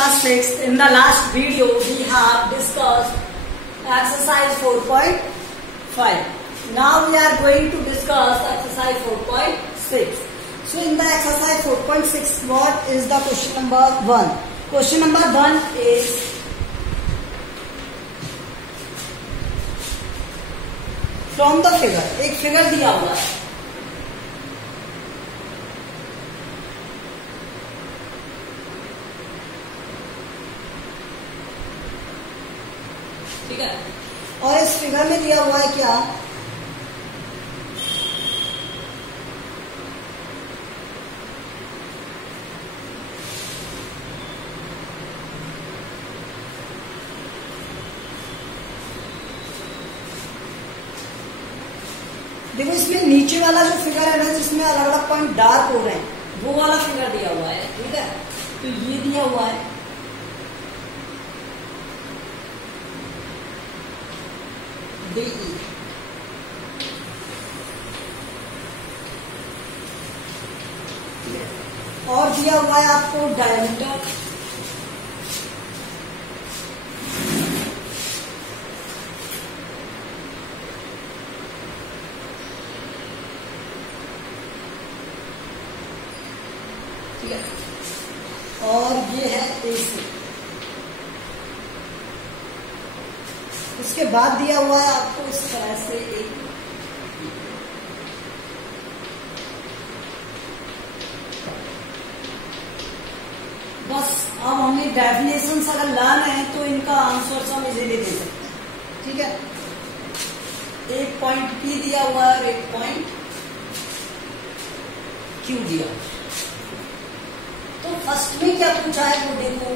class 6. In the last video, we have discussed exercise 4.5. Now we are going to discuss exercise 4.6. So in the exercise 4.6, what is the question number 1? Question number 1 is from the figure. एक figure दिया हुआ है. ठीक है. और इस figure में दिया हुआ है क्या? देखो इसमें नीचे वाला जो फिगर है ना, जिसमें अलग अलग पॉइंट डार्क हो रहे हैं, वो वाला फिगर दिया हुआ है. ठीक है. तो ये दिया हुआ है DE. और दिया हुआ है आपको डायमीटर. ठीक है. और ये है AC. उसके बाद दिया हुआ है आपको इस तरह से एक बस. अब हमें डेफिनेशन अगर लाना है तो इनका आंसर हम इजीली दे सकते हैं. ठीक है. एक पॉइंट P दिया हुआ है और एक पॉइंट Q दिया. तो फर्स्ट में क्या पूछा है वो देखो.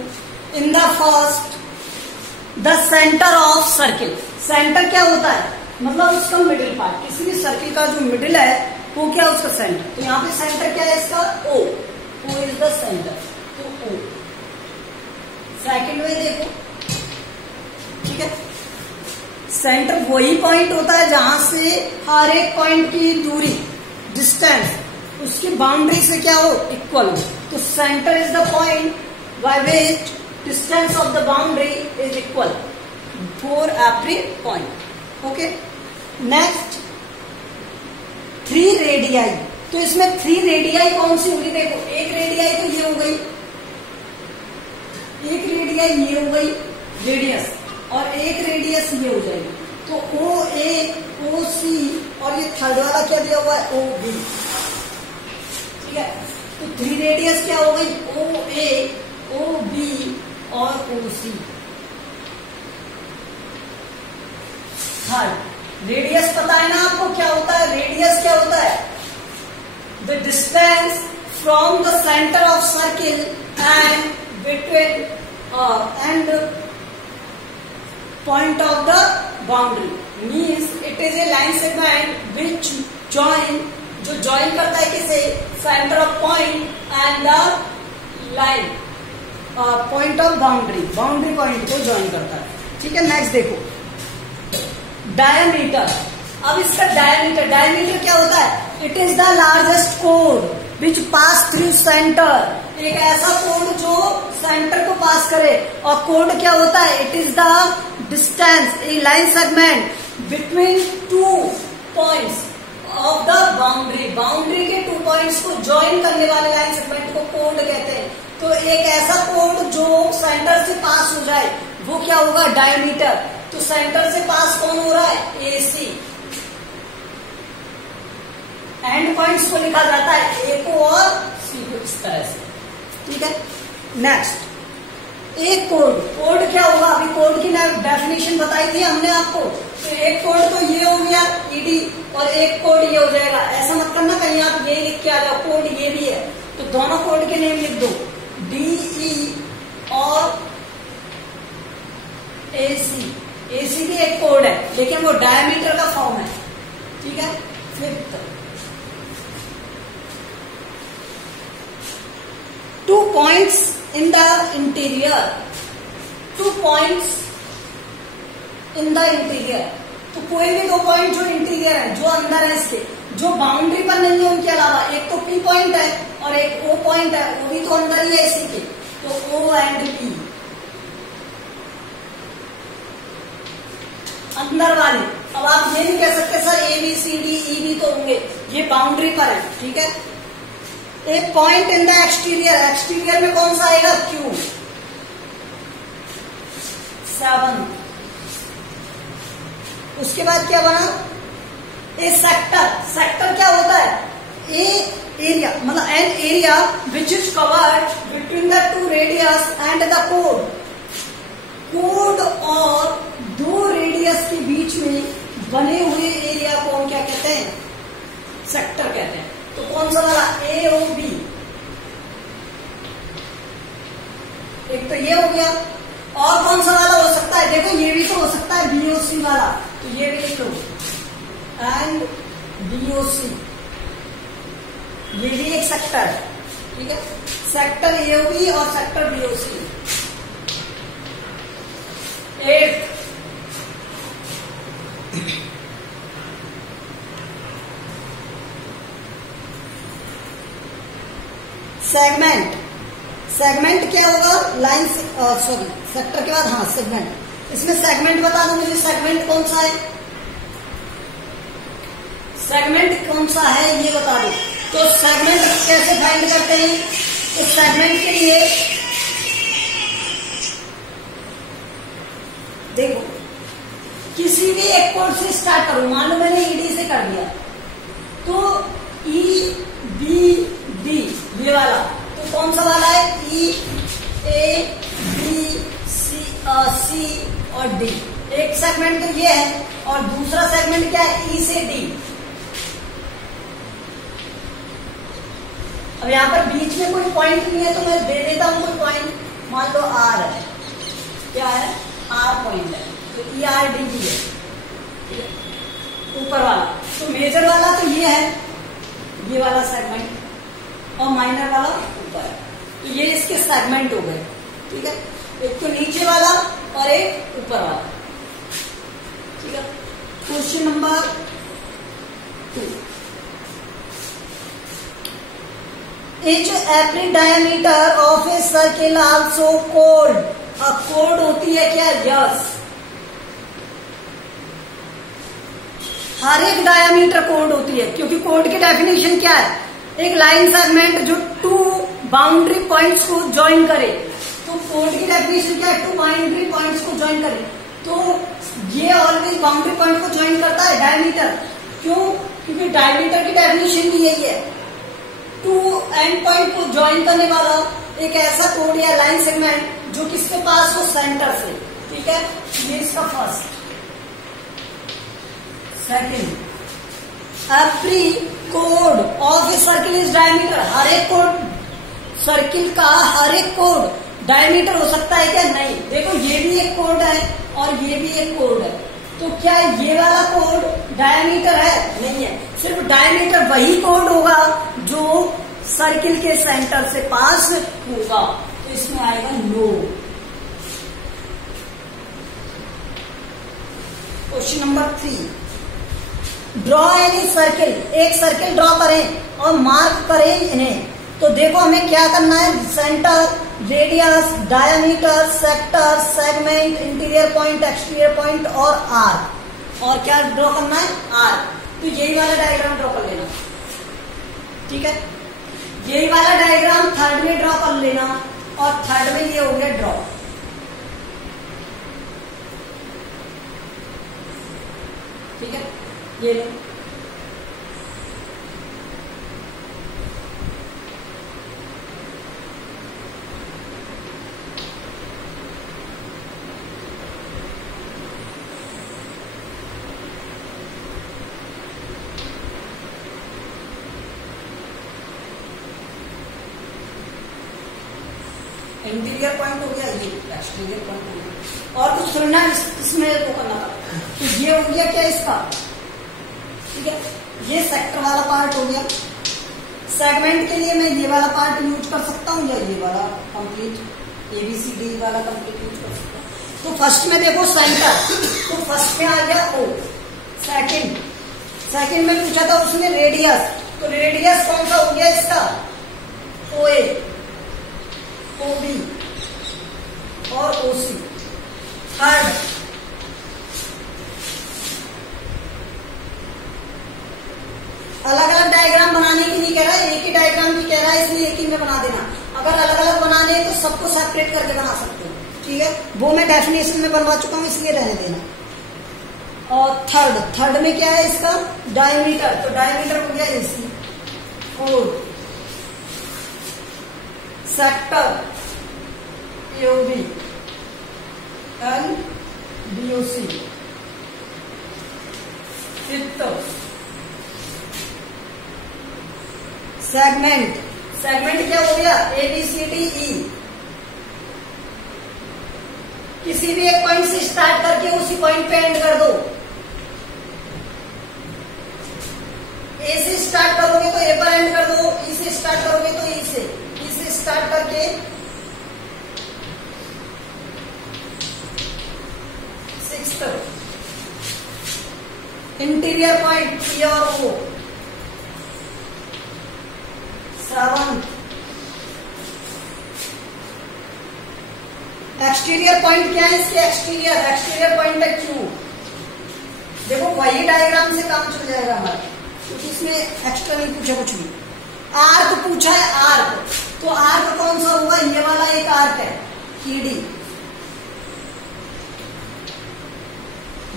In the first the centre of circle. Centre क्या होता है? मतलब उसका मिडिल पार्ट. किसी भी सर्किल का जो मिडिल है वो क्या उसका सेंटर. तो यहाँ पे सेंटर क्या है इसका? O. O is the centre. तो O. सेकंड में देखो. ठीक है. सेंटर वही पॉइंट होता है जहां से हर एक पॉइंट की दूरी, डिस्टेंस, उसकी बाउंड्री से क्या हो? इक्वल हो. तो centre is the point by which distance of the boundary is equal for every point. Okay. Next, 3 radii. तो इसमें 3 रेडियाई कौन सी होगी? देखो, एक रेडियाई तो ये हो गई, एक रेडियाई ये हो गई रेडियस, और एक रेडियस ये हो जाएगी. तो OA, OC और ये थर्ड वाला क्या दिया हुआ है? OB. ठीक है. तो 3 रेडियस क्या हो गई? OA, OB और OC. थर्ड रेडियस पता है ना आपको क्या होता है? रेडियस क्या होता है? The distance from the centre of circle and between and point of the boundary. Means it is a line segment which join, जो जॉइन करता है किसे? Centre of point and the line point of boundary. Boundary point को join करता है. ठीक है. Next देखो, डायमीटर. अब इसका डायमीटर क्या होता है? It is the largest code which pass through centre. एक ऐसा कोड जो सेंटर को पास करे. और कोड क्या होता है? It is the distance, A line segment between 2 points of the boundary. Boundary के 2 पॉइंट्स को ज्वाइन करने वाले लाइन सेगमेंट को कोड कहते हैं. तो एक ऐसा कोड जो सेंटर से पास हो जाए वो क्या होगा? डायमीटर. तो सेंटर से पास कौन हो रहा है? AC. एंड पॉइंट्स को लिखा जाता है A को और C को इस तरह से. ठीक है. नेक्स्ट, एक कोड क्या होगा? अभी कोड की डेफिनेशन बताई थी हमने आपको. तो एक कोड तो ये हो गया ED और एक कोड ये हो जाएगा. ऐसा मत करना कहीं आप ये लिख के आ जाओ कोड ये भी है. तो दोनों कोड के नेम लिख दो, DE और AC. AC भी एक कोड है लेकिन वो डायमीटर का फॉर्म है. ठीक है. Fifth, 2 points in the interior. 2 points in the interior. तो कोई भी 2 पॉइंट जो इंटीरियर है, जो अंदर है इसके, जो बाउंड्री पर नहीं है उनके अलावा, एक तो P पॉइंट है और एक O पॉइंट है, वो भी तो अंदर ही है इसी के. तो O एंड P अंदर वाले। अब आप ये नहीं कह सकते सर ABCDE तो होंगे, ये बाउंड्री पर है, ठीक है। एक point in the exterior, exterior में कौन सा आएगा Q 7। उसके बाद क्या बना ए सेक्टर। सेक्टर क्या होता है? ए एरिया, मतलब an area which is covered between the two radius and the code. Code और दो रेडियस के बीच में बने हुए एरिया को हम क्या कहते हैं? सेक्टर कहते हैं। तो कौन सा वाला? AOB। एक तो ये हो गया, और कौन सा वाला हो सकता है? देखो ये भी तो हो सकता है BOC वाला, तो ये भी लिख लो एंड BOC, ये भी एक सेक्टर है, ठीक है। सेक्टर AOB और सेक्टर BOC। 8 सेगमेंट। सेगमेंट क्या होगा? लाइन, सॉरी सेक्टर के बाद हाँ सेगमेंट। इसमें सेगमेंट बता दो मुझे, सेगमेंट कौन सा है? सेगमेंट कौन सा है ये बता दो। तो सेगमेंट कैसे फाइंड करते हैं? तो सेगमेंट के लिए देखो, किसी भी एक कोड से स्टार्ट करो। मान लो मैंने ED से कर दिया, तो EBD ये वाला, तो कौन सा वाला है? EABC और D। एक सेगमेंट तो ये है, और दूसरा सेगमेंट क्या है? E से D। अब यहाँ पर बीच में कोई पॉइंट नहीं है, तो मैं दे देता हूं कोई पॉइंट। मान लो R है, क्या है? R पॉइंट है, तो ERD भी है, ठीक है, ऊपर वाला। तो मेजर वाला तो ये है, ये वाला सेगमेंट, और माइनर वाला ऊपर है। तो ये इसके सेगमेंट हो गए, ठीक है। एक तो नीचे वाला और एक ऊपर वाला, ठीक है। Question number 2। Each every diameter of a circle also called, अब कोड होती है क्या? यस। हर एक डायमीटर कोड होती है, क्योंकि कोड की डेफिनेशन क्या है? एक लाइन सेगमेंट जो टू बाउंड्री पॉइंट्स को ज्वाइन करे। तो कोड की डेफिनेशन क्या है? टू बाउंड्री पॉइंट्स को ज्वाइन करे। तो ये ऑलवेज बाउंड्री पॉइंट को ज्वाइन करता है डायमीटर। क्यों? क्योंकि डायमीटर की डेफिनेशन भी यही है, टू एंड पॉइंट को ज्वाइन करने वाला एक ऐसा कोड या लाइन सेगमेंट जो किसके पास हो? सेंटर से, ठीक है। ये इसका फर्स्ट। सेकेंड, एवरी कोड of a circle is diameter. हर एक कोड, सर्किल का हर एक कोड डायमीटर हो सकता है क्या? नहीं। देखो ये भी एक कोड है और ये भी एक कोड है, तो क्या ये वाला कोड डायमीटर है? नहीं है। सिर्फ डायमीटर वही कोड होगा जो सर्किल के सेंटर से पास होगा, तो इसमें आएगा no. Question number 3, draw any circle. एक सर्किल ड्रॉ करें और मार्क करें इन्हें। तो देखो हमें क्या करना है? Centre, radius, diameter, sector, segment, interior point, exterior point और आर्क। और क्या ड्रॉ करना है? आर्क। तो यही वाला डायग्राम ड्रॉ कर लेना, ठीक है। यही वाला डायग्राम थर्ड में ड्रॉ कर लेना, और थर्ड में ये हो गया ड्रॉ, ठीक है। ये लो, इंटीरियर पॉइंट हो गया, ये एक्सटीरियर पॉइंट हो गया, और कुछ करना है इसमें वो करना था। तो ये हो गया क्या इसका, ठीक है। ये सेक्टर वाला पार्ट हो गया। सेगमेंट के लिए मैं ये वाला पार्ट यूज कर सकता हूँ या ये वाला कंप्लीट ABCD वाला कंप्लीट यूज कर सकता हूँ। तो फर्स्ट में देखो सेंटर, तो फर्स्ट में आ गया O। सेकंड में पूछा था उसने रेडियस, तो रेडियस कौन सा हो गया इसका? OA, OB। सबको सेपरेट करके बना सकते हो, ठीक है। वो मैं डेफिनेशन में बनवा चुका हूं, इसलिए रहने देना। और थर्ड में क्या है इसका डायमीटर, तो डायमीटर हो गया AC। Fourth sector AOB and DOC। Fifth segment, segment क्या हो गया ABCDE। किसी भी एक पॉइंट से स्टार्ट करके उसी पॉइंट पे एंड कर दो। ए से स्टार्ट करोगे तो ए पर एंड कर दो, ई से स्टार्ट करोगे तो ई से स्टार्ट करके सिक्स्थ इंटीरियर पॉइंट P और O। सेवंथ एक्सटीरियर पॉइंट क्या है इसके, एक्सटीरियर पॉइंट है Q। देखो वही डायग्राम से काम चल जाएगा हमारा, क्योंकि इसमें एक्स्ट्रा नहीं पूछा कुछ भी। आर्क पूछा है, आर्क, तो आर्क कौन सा होगा, ये वाला एक आर्क है ED,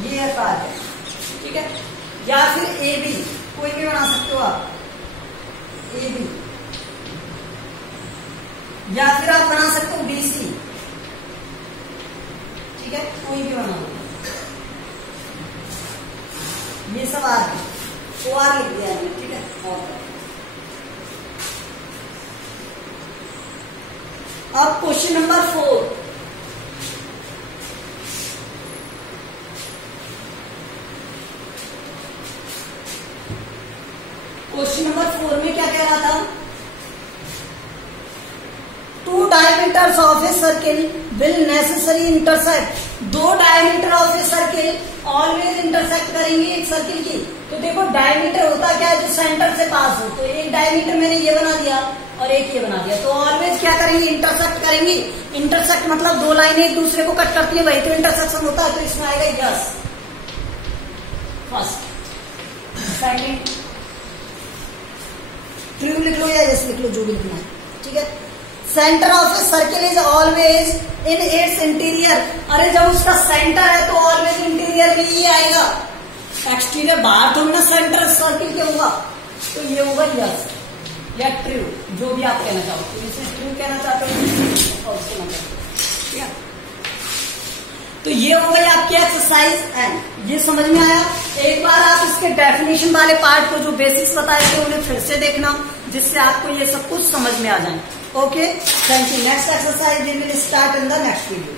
ये एक आर्क है, ठीक है। या फिर AB, कोई भी बना सकते हो आप, AB, या फिर आप बना सकते हो BC, ठीक है, कोई भी बना लो। ये सब आर्क है, OR लिख दिया है, ठीक है। अब क्वेश्चन नंबर 4, क्वेश्चन नंबर 4 में क्या कह रहा था, 2 diameters of a circle will necessarily intersect। 2 diameter of a circle always intersect करेंगे एक सर्किल की। तो देखो डायमीटर होता क्या है, जो सेंटर से पास हो, तो एक डायमीटर मैंने ये बना दिया और एक ये बना दिया, तो ऑलवेज क्या करेंगे, इंटरसेक्ट करेंगे। इंटरसेक्ट मतलब 2 लाइनें एक दूसरे को कट करती है, वही तो इंटरसेक्शन होता है। तो इसमें आएगा यस फर्स्ट। सेकेंड ट्रू लिख लो या यस लिख लो, जो भी लिखना है, ठीक है। Centre of a circle is always in its interior. अरे जब उसका सेंटर है तो ऑलवेज इंटीरियर में ही आएगा, एक्सटीरियर बाहर तो ना सेंटर सर्किल के होगा, तो ये होगा यस या ट्रू, जो भी आप कहना चाहो। तो इसे ट्रू कहना चाहते हो और कहना चाहते हो, ठीक है। तो ये हो गई आपकी एक्सरसाइज एंड ये समझ में आया। एक बार आप इसके डेफिनेशन वाले पार्ट को जो बेसिक्स बताए थे उन्हें फिर से देखना, जिससे आपको ये सब कुछ समझ में आ जाए। Okay, thank you. Next exercise we will start in the next video.